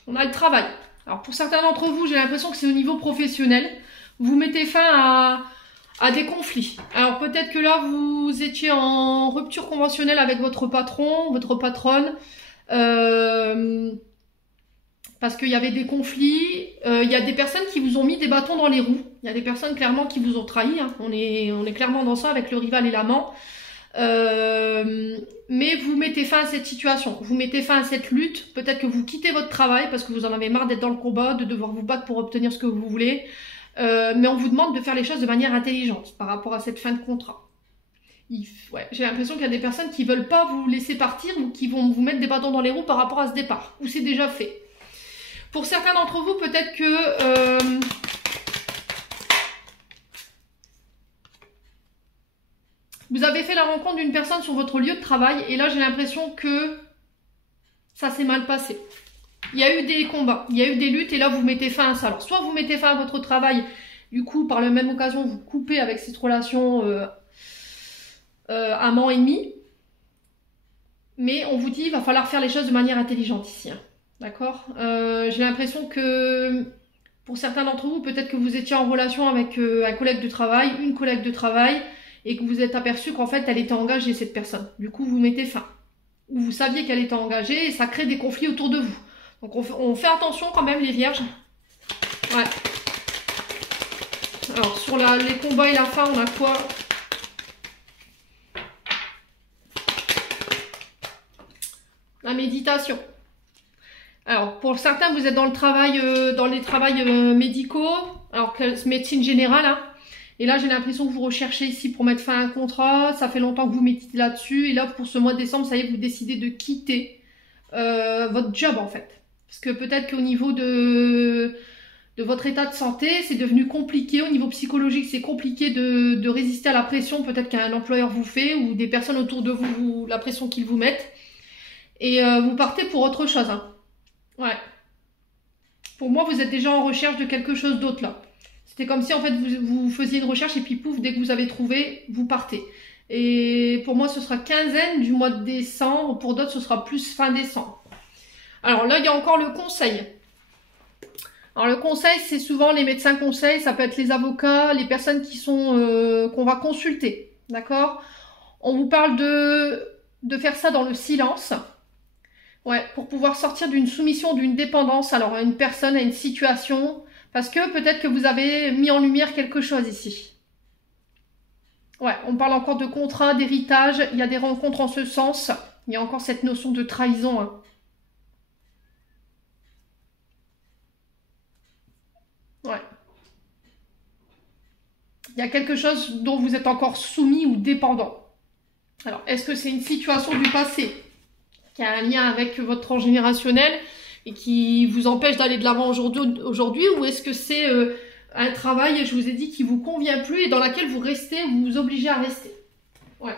On a le travail. Alors pour certains d'entre vous, j'ai l'impression que c'est au niveau professionnel. Vous mettez fin à des conflits. Alors peut-être que là, vous étiez en rupture conventionnelle avec votre patron, votre patronne. Parce qu'il y avait des conflits. Il y a des personnes qui vous ont mis des bâtons dans les roues. Il y a des personnes clairement qui vous ont trahi. Hein. On est clairement dans ça avec le rival et l'amant. Mais vous mettez fin à cette situation, vous mettez fin à cette lutte. Peut-être que vous quittez votre travail parce que vous en avez marre d'être dans le combat, de devoir vous battre pour obtenir ce que vous voulez. Mais on vous demande de faire les choses de manière intelligente par rapport à cette fin de contrat. Ouais, j'ai l'impression qu'il y a des personnes qui veulent pas vous laisser partir ou qui vont vous mettre des bâtons dans les roues par rapport à ce départ, ou c'est déjà fait. Pour certains d'entre vous, peut-être que vous avez fait la rencontre d'une personne sur votre lieu de travail et là j'ai l'impression que ça s'est mal passé. Il y a eu des combats, il y a eu des luttes et là vous mettez fin à ça. Alors soit vous mettez fin à votre travail, du coup par la même occasion vous coupez avec cette relation amant-ennemi. Mais on vous dit il va falloir faire les choses de manière intelligente ici. Hein. D'accord? J'ai l'impression que pour certains d'entre vous, peut-être que vous étiez en relation avec un collègue de travail, une collègue de travail, et que vous êtes aperçu qu'en fait elle était engagée cette personne. Du coup vous mettez fin. Ou vous saviez qu'elle était engagée et ça crée des conflits autour de vous. Donc on fait attention quand même les vierges. Ouais. Alors sur les combats et la fin on a quoi? La méditation. Alors pour certains vous êtes dans le travail, dans les travails médicaux, alors que médecine générale, hein. Et là, j'ai l'impression que vous recherchez ici pour mettre fin à un contrat. Ça fait longtemps que vous méditez là-dessus. Et là, pour ce mois de décembre, ça y est, vous décidez de quitter votre job, en fait. Parce que peut-être qu'au niveau de votre état de santé, c'est devenu compliqué. Au niveau psychologique, c'est compliqué de résister à la pression peut-être qu'un employeur vous fait ou des personnes autour de vous, la pression qu'ils vous mettent. Et vous partez pour autre chose. Hein. Ouais. Pour moi, vous êtes déjà en recherche de quelque chose d'autre, là. C'était comme si en fait vous faisiez une recherche et puis pouf, dès que vous avez trouvé, vous partez. Et pour moi, ce sera quinzaine du mois de décembre. Pour d'autres, ce sera plus fin décembre. Alors là, il y a encore le conseil. Alors le conseil, c'est souvent les médecins conseils. Ça peut être les avocats, les personnes qui sont qu'on va consulter. D'accord? On vous parle de de faire ça dans le silence. Ouais, pour pouvoir sortir d'une soumission, d'une dépendance, alors à une personne, à une situation, parce que peut-être que vous avez mis en lumière quelque chose ici. Ouais, on parle encore de contrat, d'héritage, il y a des rencontres en ce sens, il y a encore cette notion de trahison. Hein. Ouais. Il y a quelque chose dont vous êtes encore soumis ou dépendant. Alors, est-ce que c'est une situation du passé qui a un lien avec votre transgénérationnel et qui vous empêche d'aller de l'avant aujourd'hui, ou est-ce que c'est un travail, je vous ai dit, qui vous convient plus et dans laquelle vous restez, vous vous obligez à rester. Ouais.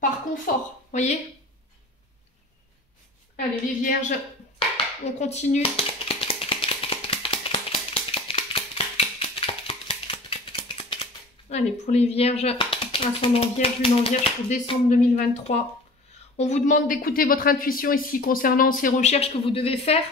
Par confort, voyez. Allez, les vierges, on continue. Allez, pour les vierges, ascendant vierge, lune en vierge pour décembre 2023. On vous demande d'écouter votre intuition ici concernant ces recherches que vous devez faire.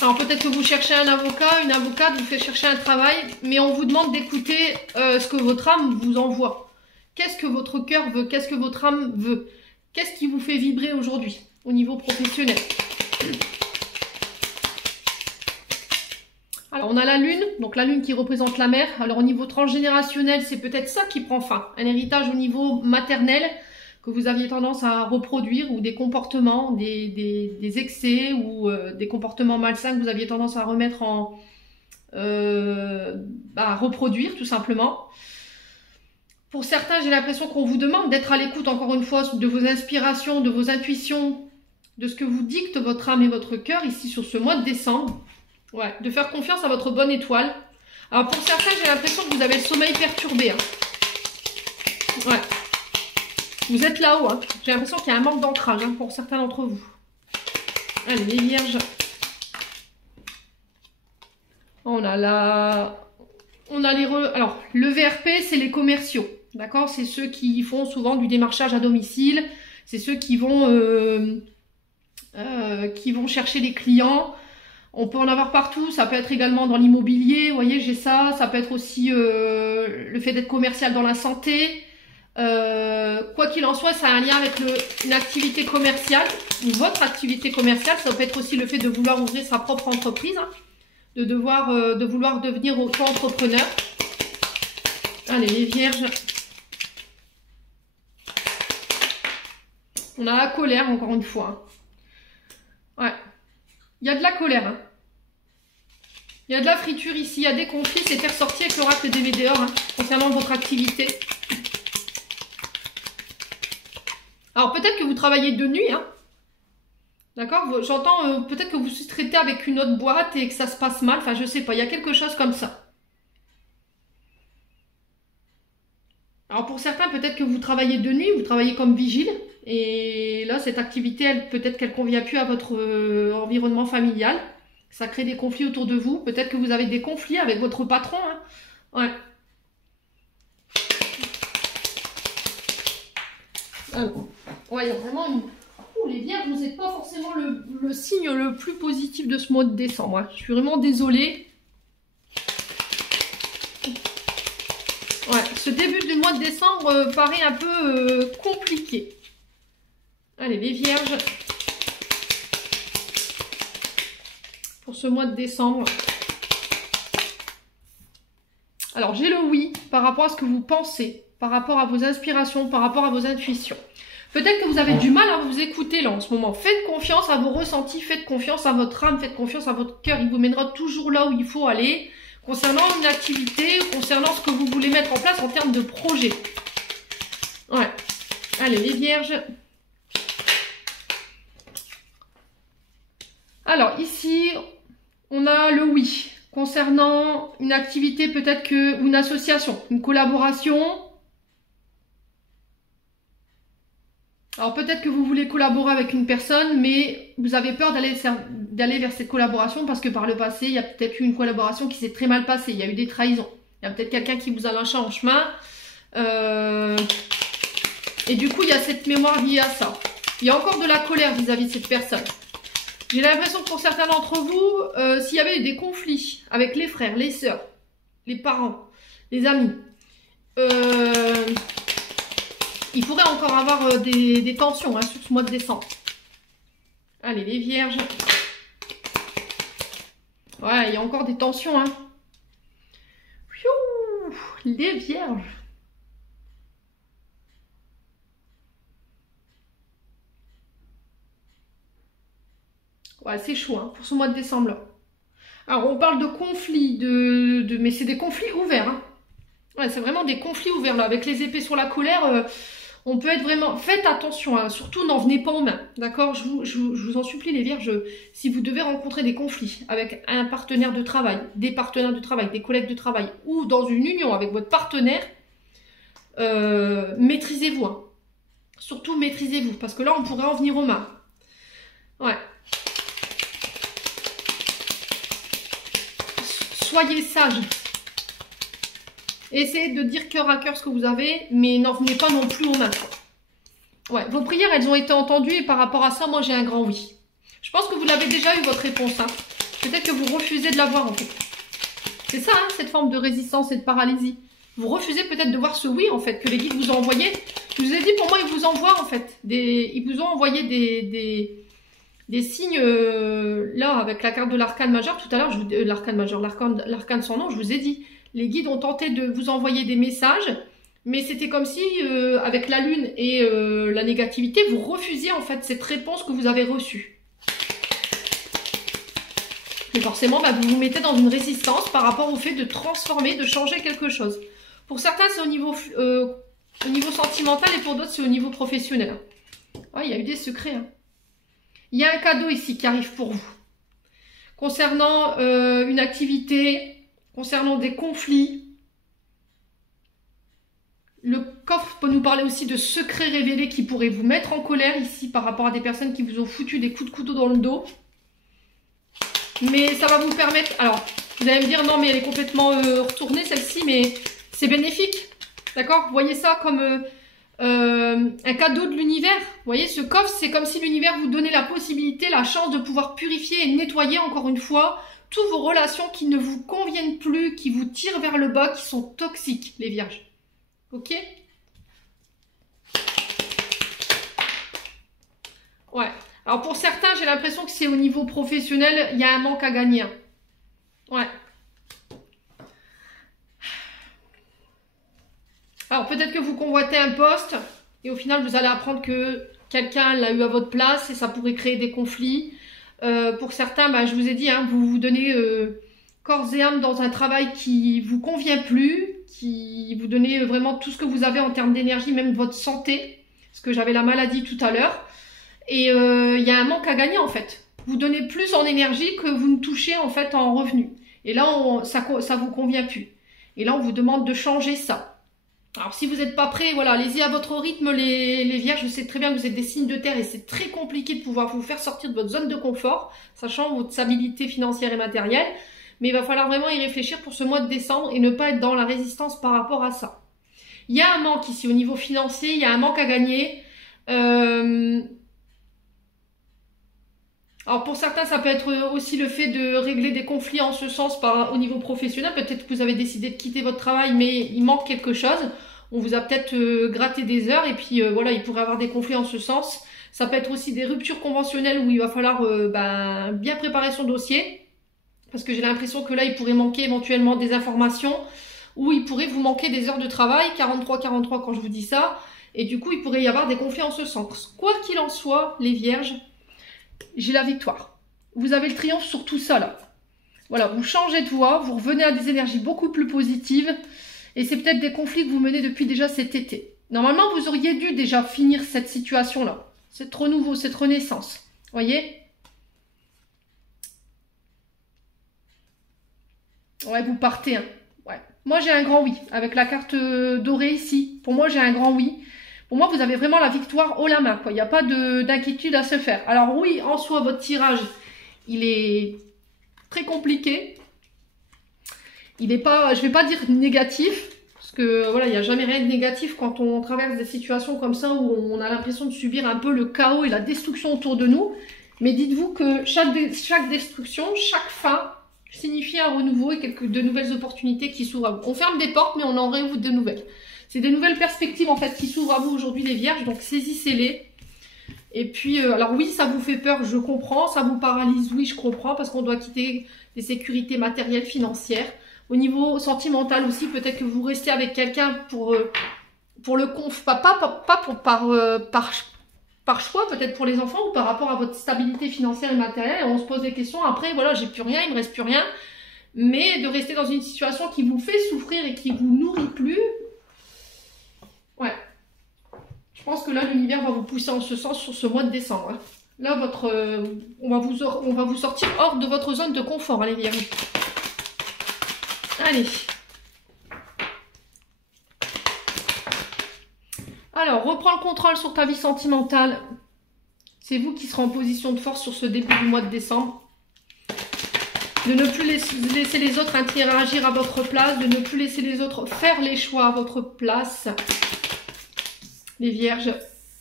Alors peut-être que vous cherchez un avocat, une avocate, vous faites chercher un travail, mais on vous demande d'écouter ce que votre âme vous envoie. Qu'est-ce que votre cœur veut? Qu'est-ce que votre âme veut? Qu'est-ce qui vous fait vibrer aujourd'hui au niveau professionnel? Alors on a la lune, donc la lune qui représente la mère. Alors au niveau transgénérationnel, c'est peut-être ça qui prend fin. Un héritage au niveau maternel que vous aviez tendance à reproduire, ou des comportements, des excès, ou des comportements malsains que vous aviez tendance à remettre en... à reproduire tout simplement. Pour certains, j'ai l'impression qu'on vous demande d'être à l'écoute encore une fois de vos inspirations, de vos intuitions, de ce que vous dicte votre âme et votre cœur ici sur ce mois de décembre. Ouais, de faire confiance à votre bonne étoile. Alors pour certains, j'ai l'impression que vous avez le sommeil perturbé. Hein. Ouais. Vous êtes là-haut. Hein. J'ai l'impression qu'il y a un manque d'ancrage hein, pour certains d'entre vous. Allez, les vierges. On a la... Alors, le VRP, c'est les commerciaux. D'accord? C'est ceux qui font souvent du démarchage à domicile. C'est ceux qui vont chercher les clients. On peut en avoir partout, ça peut être également dans l'immobilier, vous voyez, j'ai ça. Ça peut être aussi le fait d'être commercial dans la santé. Quoi qu'il en soit, ça a un lien avec une activité commerciale, ou votre activité commerciale. Ça peut être aussi le fait de vouloir ouvrir sa propre entreprise, hein, de vouloir devenir auto-entrepreneur. Allez, les vierges. On a la colère, encore une fois. Ouais. Il y a de la colère. Hein. Il y a de la friture ici. Il y a des conflits. C'était ressorti avec l'oracle des Médéors hein, concernant votre activité. Alors peut-être que vous travaillez de nuit. Hein. D'accord? J'entends peut-être que vous sous-traitez avec une autre boîte et que ça se passe mal. Enfin, je sais pas. Il y a quelque chose comme ça. Alors pour certains, peut-être que vous travaillez de nuit. Vous travaillez comme vigile. Et là, cette activité, peut-être qu'elle ne convient plus à votre environnement familial. Ça crée des conflits autour de vous. Peut-être que vous avez des conflits avec votre patron. Hein. Ouais. Alors, ouais, il y a vraiment une... Oh, les vierges, vous n'êtes pas forcément le signe le plus positif de ce mois de décembre. Hein. Je suis vraiment désolée. Ouais, ce début du mois de décembre paraît un peu compliqué. Allez, les vierges, pour ce mois de décembre. Alors, j'ai le oui par rapport à ce que vous pensez, par rapport à vos inspirations, par rapport à vos intuitions. Peut-être que vous avez du mal à vous écouter là en ce moment. Faites confiance à vos ressentis, faites confiance à votre âme, faites confiance à votre cœur. Il vous mènera toujours là où il faut aller, concernant une activité, concernant ce que vous voulez mettre en place en termes de projet. Ouais. Allez, les vierges. Alors ici, on a le oui, concernant une activité peut-être que, ou une association, une collaboration. Alors peut-être que vous voulez collaborer avec une personne, mais vous avez peur d'aller vers cette collaboration parce que par le passé, il y a peut-être eu une collaboration qui s'est très mal passée, il y a eu des trahisons. Il y a peut-être quelqu'un qui vous a lâché en chemin. Et du coup, il y a cette mémoire liée à ça. Il y a encore de la colère vis-à-vis de cette personne. J'ai l'impression que pour certains d'entre vous, s'il y avait des conflits avec les frères, les sœurs, les parents, les amis, il pourrait encore avoir des tensions hein, sur ce mois de décembre. Allez, les vierges. Ouais, il y a encore des tensions. Hein. Les vierges. Ouais, c'est chaud hein, pour ce mois de décembre là. Alors, on parle de conflits, mais c'est des conflits ouverts. Hein. Ouais, c'est vraiment des conflits ouverts là. Avec les épées sur la colère, on peut être vraiment... Faites attention, hein. Surtout n'en venez pas aux mains. D'accord, je vous en supplie les vierges, si vous devez rencontrer des conflits avec un partenaire de travail, des partenaires de travail, des collègues de travail, ou dans une union avec votre partenaire, maîtrisez-vous. Hein. Surtout maîtrisez-vous, parce que là, on pourrait en venir aux mains. Ouais. Soyez sage. Essayez de dire cœur à cœur ce que vous avez, mais n'en venez pas non plus aux mains. Ouais, vos prières, elles ont été entendues et par rapport à ça, moi, j'ai un grand oui. Je pense que vous l'avez déjà eu, votre réponse. Hein. Peut-être que vous refusez de la voir, en fait. C'est ça, hein, cette forme de résistance et de paralysie. Vous refusez peut-être de voir ce oui, en fait, que les guides vous ont envoyé. Je vous ai dit, pour moi, ils vous envoient, en fait. Ils vous ont envoyé des signes, là, avec la carte de l'arcane majeur. Tout à l'heure, l'arcane majeur, l'arcane sans nom, je vous ai dit. Les guides ont tenté de vous envoyer des messages, mais c'était comme si, avec la lune et la négativité, vous refusiez en fait cette réponse que vous avez reçue. Et forcément, bah, vous vous mettez dans une résistance par rapport au fait de transformer, de changer quelque chose. Pour certains, c'est au niveau sentimental et pour d'autres, c'est au niveau professionnel. Oh, il y a eu des secrets. Hein. Il y a un cadeau ici qui arrive pour vous. Concernant une activité... Concernant des conflits, le coffre peut nous parler aussi de secrets révélés qui pourraient vous mettre en colère ici par rapport à des personnes qui vous ont foutu des coups de couteau dans le dos. Mais ça va vous permettre... Alors, vous allez me dire, non mais elle est complètement retournée celle-ci, mais c'est bénéfique. D'accord? Vous voyez ça comme un cadeau de l'univers. Vous voyez, ce coffre, c'est comme si l'univers vous donnait la possibilité, la chance de pouvoir purifier et nettoyer encore une fois toutes vos relations qui ne vous conviennent plus, qui vous tirent vers le bas, qui sont toxiques, les vierges. Ok? Ouais. Alors pour certains, j'ai l'impression que c'est au niveau professionnel, il y a un manque à gagner. Ouais. Alors peut-être que vous convoitez un poste, et au final, vous allez apprendre que quelqu'un l'a eu à votre place, et ça pourrait créer des conflits. Pour certains, bah, je vous ai dit, hein, vous vous donnez corps et âme dans un travail qui vous convient plus, qui vous donnez vraiment tout ce que vous avez en termes d'énergie, même votre santé, parce que j'avais la maladie tout à l'heure, et il y a un manque à gagner en fait. Vous donnez plus en énergie que vous ne touchez en fait en revenus. Et là, ça vous convient plus. Et là, on vous demande de changer ça. Alors, si vous n'êtes pas prêt, voilà, allez-y à votre rythme, les vierges. Je sais très bien que vous êtes des signes de terre et c'est très compliqué de pouvoir vous faire sortir de votre zone de confort, sachant votre stabilité financière et matérielle. Mais il va falloir vraiment y réfléchir pour ce mois de décembre et ne pas être dans la résistance par rapport à ça. Il y a un manque ici au niveau financier, il y a un manque à gagner. Alors pour certains, ça peut être aussi le fait de régler des conflits en ce sens au niveau professionnel. Peut-être que vous avez décidé de quitter votre travail, mais il manque quelque chose. On vous a peut-être gratté des heures et puis voilà, il pourrait y avoir des conflits en ce sens. Ça peut être aussi des ruptures conventionnelles où il va falloir bien préparer son dossier. Parce que j'ai l'impression que là, il pourrait manquer éventuellement des informations ou il pourrait vous manquer des heures de travail, 43-43 quand je vous dis ça. Et du coup, il pourrait y avoir des conflits en ce sens. Quoi qu'il en soit, les vierges, j'ai la victoire. Vous avez le triomphe sur tout ça là. Voilà, vous changez de voie, vous revenez à des énergies beaucoup plus positives. Et c'est peut-être des conflits que vous menez depuis déjà cet été. Normalement, vous auriez dû déjà finir cette situation-là. C'est trop nouveau, cette renaissance. Voyez? Ouais, vous partez. Hein. Ouais. Moi, j'ai un grand oui. Avec la carte dorée ici. Pour moi, j'ai un grand oui. Pour moi, vous avez vraiment la victoire haut la main. Il n'y a pas d'inquiétude à se faire. Alors oui, en soi, votre tirage, il est très compliqué. Il n'est pas, je ne vais pas dire négatif. Parce que voilà, il n'y a jamais rien de négatif quand on traverse des situations comme ça où on a l'impression de subir un peu le chaos et la destruction autour de nous. Mais dites-vous que chaque destruction, chaque fin signifie un renouveau et de nouvelles opportunités qui s'ouvrent à vous. On ferme des portes, mais on en réouvre de nouvelles. C'est des nouvelles perspectives en fait qui s'ouvrent à vous aujourd'hui les vierges, donc saisissez-les. Et puis, alors oui, ça vous fait peur, je comprends, ça vous paralyse, oui, je comprends, parce qu'on doit quitter des sécurités matérielles, financières. Au niveau sentimental aussi, peut-être que vous restez avec quelqu'un pour le par choix, peut-être pour les enfants ou par rapport à votre stabilité financière et matérielle. Et on se pose des questions, après, voilà, j'ai plus rien, il me reste plus rien. Mais de rester dans une situation qui vous fait souffrir et qui vous nourrit plus, ouais. Je pense que là, l'univers va vous pousser en ce sens sur ce mois de décembre. Hein. Là, on va vous sortir hors de votre zone de confort, hein, les vierges. Allez. Alors, reprends le contrôle sur ta vie sentimentale. C'est vous qui serez en position de force sur ce début du mois de décembre. De ne plus laisser les autres interagir à votre place, de ne plus laisser les autres faire les choix à votre place. Les vierges,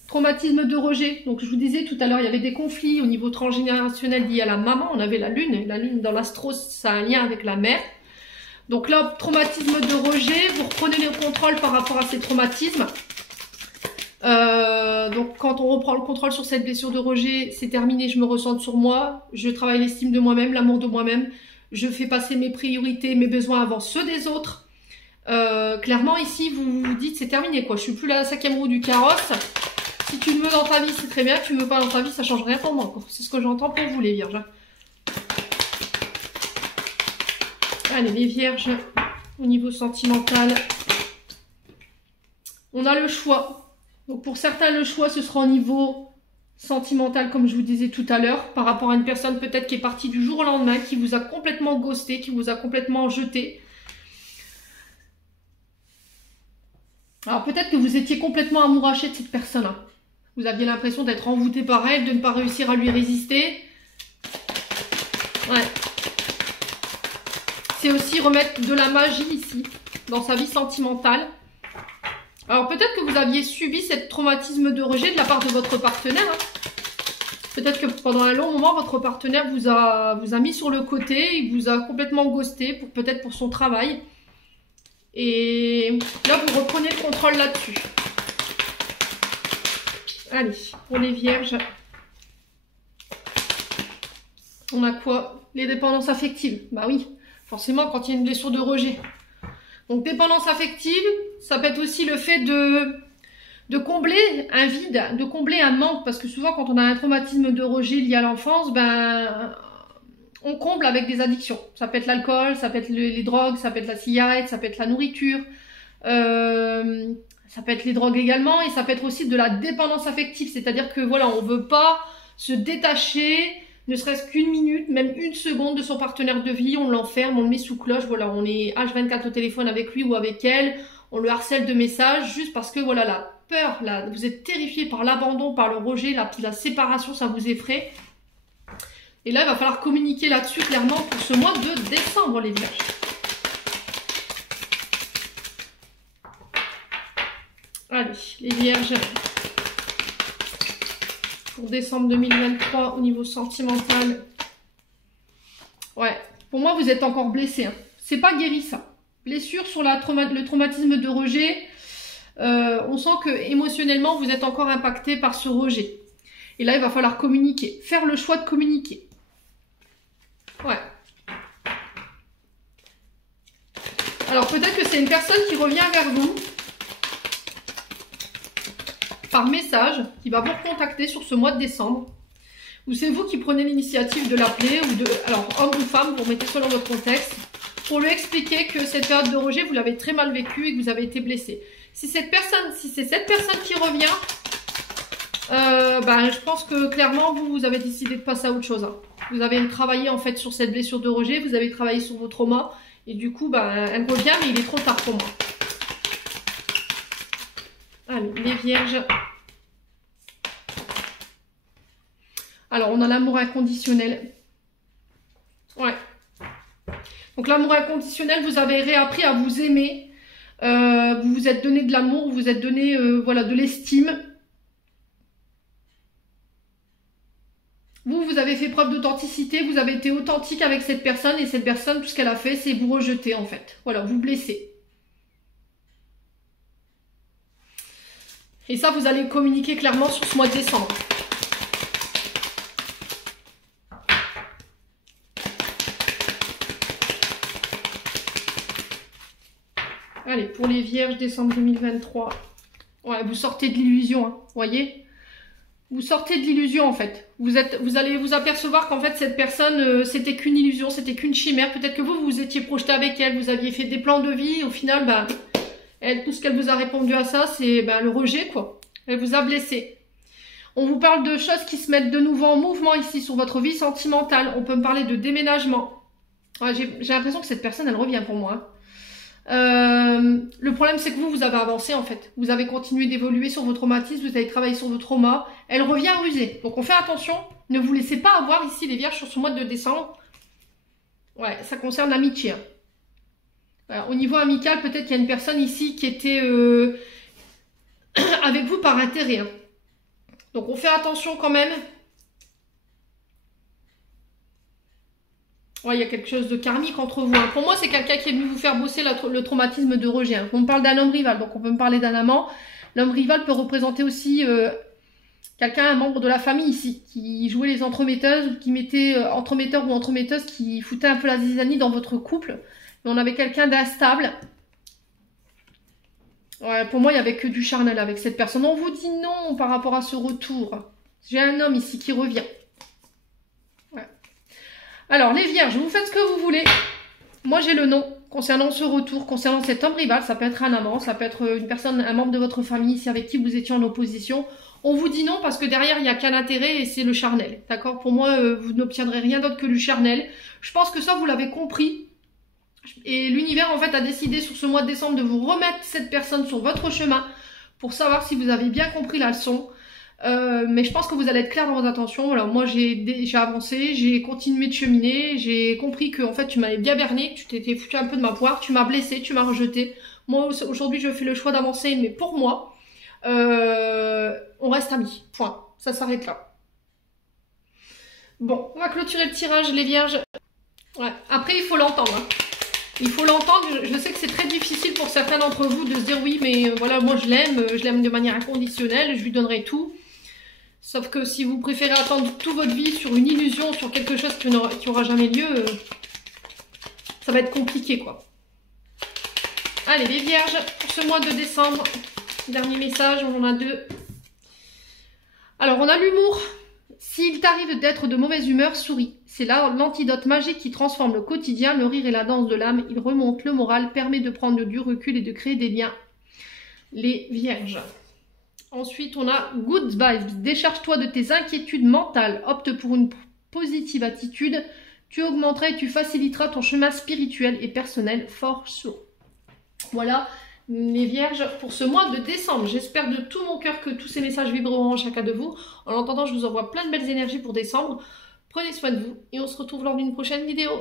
traumatisme de rejet. Donc je vous disais tout à l'heure, il y avait des conflits au niveau transgénérationnel liés à la maman. On avait la lune. La lune dans l'astro, ça a un lien avec la mère. Donc là, traumatisme de rejet. Vous reprenez le contrôle par rapport à ces traumatismes. Donc quand on reprend le contrôle sur cette blessure de rejet, c'est terminé, je me ressens sur moi. Je travaille l'estime de moi-même, l'amour de moi-même. Je fais passer mes priorités, mes besoins avant ceux des autres. Clairement ici vous vous dites c'est terminé quoi, je suis plus la 5e roue du carrosse. Si tu me veux dans ta vie c'est très bien, tu me veux pas dans ta vie ça change rien pour moi. C'est ce que j'entends pour vous les vierges. Allez les vierges, au niveau sentimental, on a le choix. Donc pour certains le choix ce sera au niveau sentimental comme je vous disais tout à l'heure, par rapport à une personne peut-être qui est partie du jour au lendemain, qui vous a complètement ghosté, qui vous a complètement jeté. Alors peut-être que vous étiez complètement amouraché de cette personne. Hein. Vous aviez l'impression d'être envoûté par elle, de ne pas réussir à lui résister. Ouais. C'est aussi remettre de la magie ici, dans sa vie sentimentale. Alors peut-être que vous aviez subi ce traumatisme de rejet de la part de votre partenaire. Hein. Peut-être que pendant un long moment, votre partenaire vous a mis sur le côté, il vous a complètement ghosté, peut-être pour son travail. Et là, vous reprenez le contrôle là-dessus. Allez, pour les vierges. On a quoi? Les dépendances affectives. Bah oui, forcément quand il y a une blessure de rejet. Donc dépendance affective, ça peut être aussi le fait de combler un vide, de combler un manque. Parce que souvent quand on a un traumatisme de rejet lié à l'enfance, ben... on comble avec des addictions. Ça peut être l'alcool, ça peut être les drogues, ça peut être la cigarette, ça peut être la nourriture, ça peut être les drogues également, et ça peut être aussi de la dépendance affective. C'est-à-dire que voilà, on veut pas se détacher, ne serait-ce qu'une minute, même une seconde de son partenaire de vie, on l'enferme, on le met sous cloche, voilà, on est H24 au téléphone avec lui ou avec elle, on le harcèle de messages juste parce que voilà, la peur, là, vous êtes terrifié par l'abandon, par le rejet, la séparation, ça vous effraie. Et là, il va falloir communiquer là-dessus clairement pour ce mois de décembre, les vierges. Allez, les vierges. Pour décembre 2023, au niveau sentimental. Ouais, pour moi, vous êtes encore blessé. Hein. C'est pas guéri, ça. Blessure sur le traumatisme de rejet. On sent que émotionnellement, vous êtes encore impacté par ce rejet. Et là, il va falloir communiquer. Faire le choix de communiquer. Ouais. Alors peut-être que c'est une personne qui revient vers vous par message, qui va vous recontacter sur ce mois de décembre. Ou c'est vous qui prenez l'initiative de l'appeler, ou de, alors homme ou femme, vous mettez selon votre contexte, pour lui expliquer que cette période de rejet, vous l'avez très mal vécue et que vous avez été blessé. Si c'est cette personne qui revient, ben, je pense que clairement, vous avez décidé de passer à autre chose. Hein. Vous avez travaillé en fait sur cette blessure de rejet, vous avez travaillé sur vos traumas, et du coup, ben, elle revient, mais il est trop tard pour moi. Allez, les vierges. Alors, on a l'amour inconditionnel. Ouais. Donc, l'amour inconditionnel, vous avez réappris à vous aimer. Vous vous êtes donné de l'amour, vous vous êtes donné voilà, de l'estime. Vous avez fait preuve d'authenticité, vous avez été authentique avec cette personne, et cette personne, tout ce qu'elle a fait, c'est vous rejeter en fait. Voilà, vous blesser. Et ça, vous allez communiquer clairement sur ce mois de décembre. Allez, pour les Vierges, décembre 2023. Ouais, vous sortez de l'illusion, hein, voyez? Vous sortez de l'illusion, en fait. Vous allez vous apercevoir qu'en fait, cette personne, c'était qu'une illusion, c'était qu'une chimère. Peut-être que vous vous étiez projeté avec elle, vous aviez fait des plans de vie. Au final, bah, tout ce qu'elle vous a répondu à ça, c'est bah, le rejet, quoi. Elle vous a blessé. On vous parle de choses qui se mettent de nouveau en mouvement ici sur votre vie sentimentale. On peut me parler de déménagement. Ouais, j'ai l'impression que cette personne, elle revient pour moi, hein. Le problème c'est que vous avez avancé en fait, vous avez continué d'évoluer sur vos traumatismes, vous avez travaillé sur vos traumas, elle revient rusée, donc on fait attention, ne vous laissez pas avoir ici les Vierges sur ce mois de décembre. Ouais, ça concerne l'amitié, hein. Voilà, au niveau amical, peut-être qu'il y a une personne ici qui était avec vous par intérêt, hein. Donc on fait attention quand même. Ouais, il y a quelque chose de karmique entre vous, hein. Pour moi, c'est quelqu'un qui est venu vous faire bosser le traumatisme de rejet, hein. On me parle d'un homme rival, donc on peut me parler d'un amant. L'homme rival peut représenter aussi quelqu'un, un membre de la famille ici, qui jouait les entremetteuses, ou qui mettait entremetteur ou entremetteuse, qui foutait un peu la zizanie dans votre couple. Mais on avait quelqu'un d'instable. Ouais, pour moi, il n'y avait que du charnel avec cette personne. On vous dit non par rapport à ce retour. J'ai un homme ici qui revient. Alors, les Vierges, vous faites ce que vous voulez. Moi, j'ai le nom concernant ce retour, concernant cet homme rival. Ça peut être un amant, ça peut être une personne, un membre de votre famille, ici avec qui vous étiez en opposition. On vous dit non parce que derrière, il n'y a qu'un intérêt et c'est le charnel. D'accord? Pour moi, vous n'obtiendrez rien d'autre que le charnel. Je pense que ça, vous l'avez compris. Et l'univers, en fait, a décidé sur ce mois de décembre de vous remettre cette personne sur votre chemin pour savoir si vous avez bien compris la leçon. Mais je pense que vous allez être clair dans vos intentions. Alors moi j'ai avancé, j'ai continué de cheminer, j'ai compris que en fait tu m'avais bien berné, que tu t'étais foutu un peu de ma poire, tu m'as blessé, tu m'as rejeté. Moi aujourd'hui je fais le choix d'avancer, mais pour moi on reste amis, point, ça s'arrête là. Bon, on va clôturer le tirage les Vierges. Ouais. Après il faut l'entendre, hein. Il faut l'entendre. Je sais que c'est très difficile pour certains d'entre vous de se dire oui mais voilà moi je l'aime de manière inconditionnelle, je lui donnerai tout. Sauf que si vous préférez attendre toute votre vie sur une illusion, sur quelque chose qui aura jamais lieu, ça va être compliqué, quoi. Allez, les Vierges, pour ce mois de décembre, dernier message, on en a deux. Alors, on a l'humour. S'il t'arrive d'être de mauvaise humeur, souris. C'est là l'antidote magique qui transforme le quotidien, le rire et la danse de l'âme. Il remonte le moral, permet de prendre du recul et de créer des liens. Les Vierges. Ensuite, on a Good Vibes. Décharge-toi de tes inquiétudes mentales. Opte pour une positive attitude. Tu augmenteras et tu faciliteras ton chemin spirituel et personnel fort chaud. Voilà les Vierges pour ce mois de décembre. J'espère de tout mon cœur que tous ces messages vibreront en chacun de vous. En attendant, je vous envoie plein de belles énergies pour décembre. Prenez soin de vous et on se retrouve lors d'une prochaine vidéo.